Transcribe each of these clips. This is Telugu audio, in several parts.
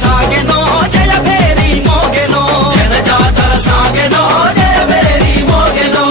సాగెనో జయభేరి మోగెనో జనజాతర సాగెనో జయభేరి మోగెనో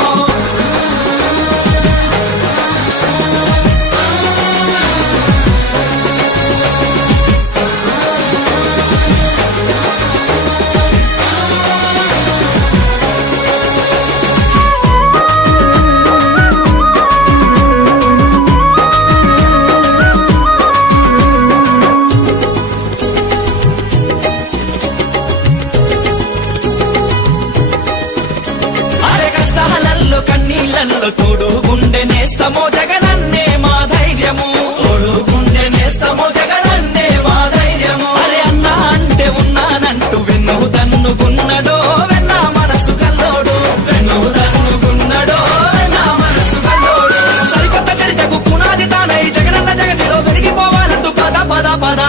కన్నీళ్ళల్లో తోడు గుండె నేస్తమో జగనన్నే మా ధైర్యము తోడు గుండె నేస్తమో జగనన్నే మా ధైర్యము అరే అన్నా అంటే ఉన్నానంటూ వెన్ను తన్నుకున్నడో వెన్న మనసు కల్లోడు వెన్ను తన్నుకున్నడో వెన్న మనసు కల్లోడు సరికొత్త చరితకు పునాది తానై జగనన్న జగతిలో వెలిగిపోవాలంటూ పద పద పద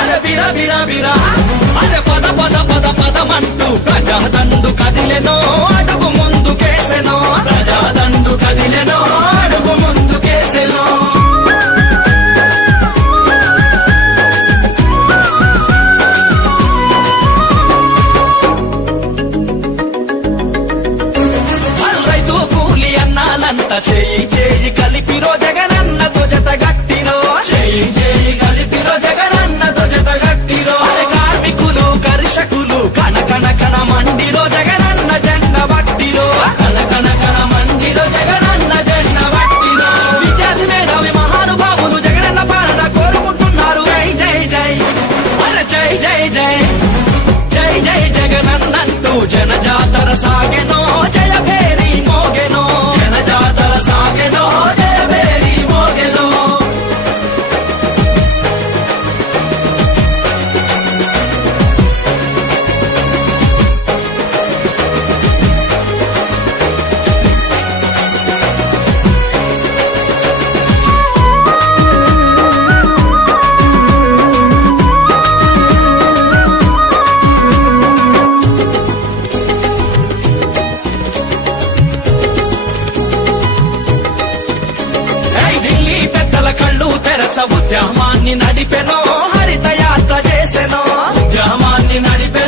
అరే బిర బిర బిర అరే పద పద పద పదమంటూ ప్రజాదండు కదిలెనో అడుగు ముందుకేసెనో ప్రజాదండు కదిలెనో అడుగు ముందుకేసెనో రైతు కూలి అన్నాలంత చేయి చేయి కలిపిరో జగనన్నతో జత గట్టిరో చేయి చేయి కలిపిరో జగనన్నతో జత గట్టిరో అరే కార్మికులు కర్షకులు కణ కణ కణ మండిరో జగనన్న జెండ బట్టిరో కణ కణ కణ మండిరో జగనన్న జెండ బట్టిరో విద్యార్థి మేధావి మహానుభావులు జగనన్న పాలన కోరుకుంటున్నారు జై జై జై అరే జై జై జై జై జై జగనన్నంటూ జనజాతర సాగెనో జయభేరి మోగెనో జనజాతర సాగెనో జయభేరి మోగెనో ఉద్యమాన్ని నడిపెనో హరిత యాత్ర చేసెనో ఉద్యమాన్ని నడిపె